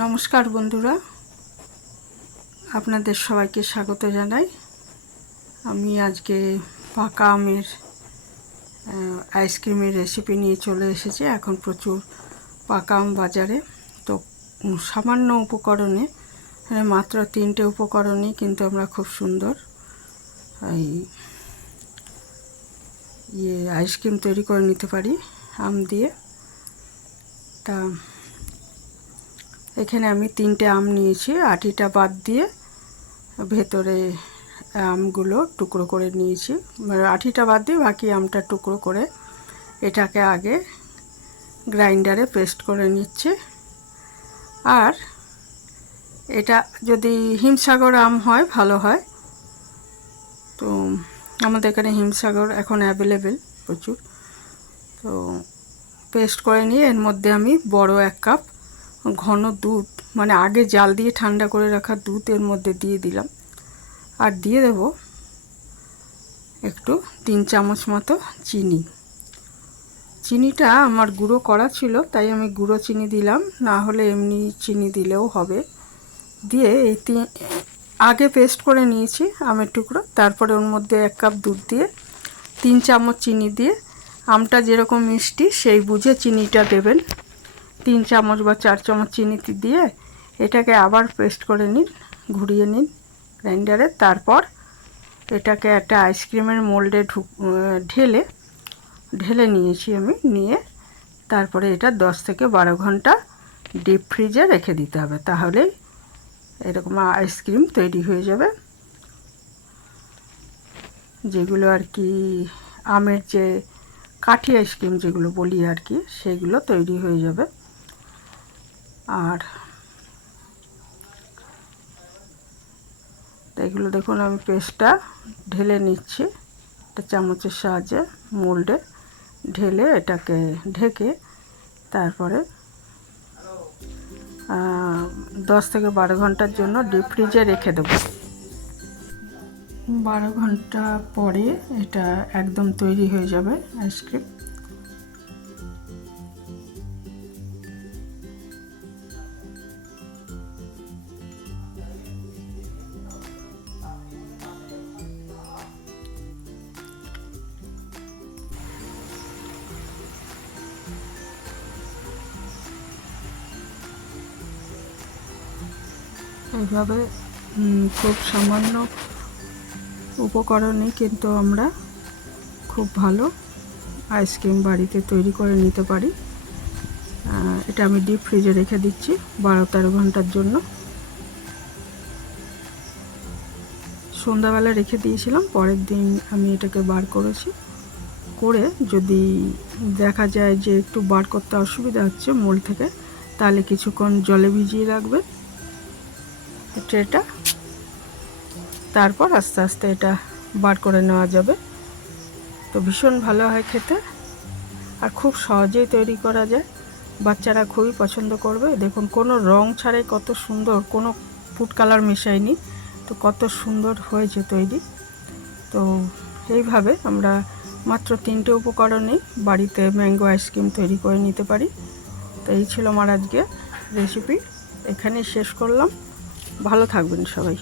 নমস্কার বন্ধুরা, আপনাদের সবাইকে স্বাগত জানাই। আমি আজকে পাকা আমের আইসক্রিমের রেসিপি নিয়ে চলে এসেছি। এখন প্রচুর পাকা আম বাজারে, তো সামান্য উপকরণে মাত্র 3টে উপকরণেই কিন্তু আমরা খুব সুন্দর আইসক্রিম তৈরি করে নিতে পারি আম দিয়ে। তা এখানে আমি 3টে আম নিয়েছি, আটিটা বাদ দিয়ে ভেতরে আমগুলো টুকরো করে নিয়েছি। আটিটা বাদ দিয়ে বাকি আমটা টুকরো করে এটাকে আগে গ্রাইন্ডারে পেস্ট করে নিচ্ছে। আর এটা যদি হিমসাগর আম হয় ভালো হয়, তো আমাদের এখানে হিমসাগর এখন অ্যাভেলেবেল প্রচুর। তো পেস্ট করে নিয়ে এর মধ্যে আমি বড় 1 কাপ ঘন দুধ, মানে আগে জাল দিয়ে ঠান্ডা করে রাখা দুধ এর মধ্যে দিয়ে দিলাম। আর দিয়ে দেব একটু 3 চামচ মতো চিনি। চিনিটা আমার গুঁড়ো করা ছিল, তাই আমি গুঁড়ো চিনি দিলাম, না হলে এমনি চিনি দিলেও হবে। দিয়ে এই আগে পেস্ট করে নিয়েছি আমের টুকরো, তারপরে ওর মধ্যে 1 কাপ দুধ দিয়ে 3 চামচ চিনি দিয়ে, আমটা যেরকম মিষ্টি সেই বুঝে চিনিটা দেবেন। 3 চামচ বা 4 চামচ চিনি দিয়ে এটাকে আবার পেস্ট করে নিন, ঘুরিয়ে নিন গ্রাইন্ডারে। তারপর এটাকে একটা আইসক্রিমের মোল্ডে ঢেলে নিয়েছি আমি। নিয়ে তারপরে এটা 10 থেকে 12 ঘন্টা ডিপ ফ্রিজে রেখে দিতে হবে, তাহলেই এরকম আইসক্রিম তৈরি হয়ে যাবে। যেগুলো আর কি আমের যে কাঠি আইসক্রিম যেগুলো বলি আর কি, সেগুলো তৈরি হয়ে যাবে। আর এগুলো দেখুন, আমি পেস্টটা ঢেলে নিচ্ছি একটা চামচের সাহায্যে মোল্ডে ঢেলে এটাকে ঢেকে তারপরে 10 থেকে 12 ঘন্টার জন্য ডিপ ফ্রিজে রেখে দেবো। 12 ঘন্টা পরে এটা একদম তৈরি হয়ে যাবে আইসক্রিম। এইভাবে খুব সামান্য উপকরণে কিন্তু আমরা খুব ভালো আইসক্রিম বাড়িতে তৈরি করে নিতে পারি। এটা আমি ডিপ ফ্রিজে রেখে দিচ্ছি 12-13 ঘন্টার জন্য। সন্ধ্যাবেলা রেখে দিয়েছিলাম, পরের দিন আমি এটাকে বার করেছি। করে যদি দেখা যায় যে একটু বার করতে অসুবিধা হচ্ছে মোল্ড থেকে, তাহলে কিছুক্ষণ জলে ভিজিয়ে রাখবে ট্রেটা, তারপর আস্তে আস্তে এটা বার করে নেওয়া যাবে। তো ভীষণ ভালো হয় খেতে, আর খুব সহজেই তৈরি করা যায়। বাচ্চারা খুবই পছন্দ করবে। দেখুন, কোনো রং ছাড়াই কত সুন্দর, কোনো ফুড কালার মেশাইনি, তো কত সুন্দর হয়েছে তৈরি। তো এইভাবে আমরা মাত্র 3টে উপকরণেই বাড়িতে ম্যাঙ্গো আইসক্রিম তৈরি করে নিতে পারি। তো এই ছিল আমার আজকে রেসিপি, এখানেই শেষ করলাম। ভালো থাকবেন সবাই।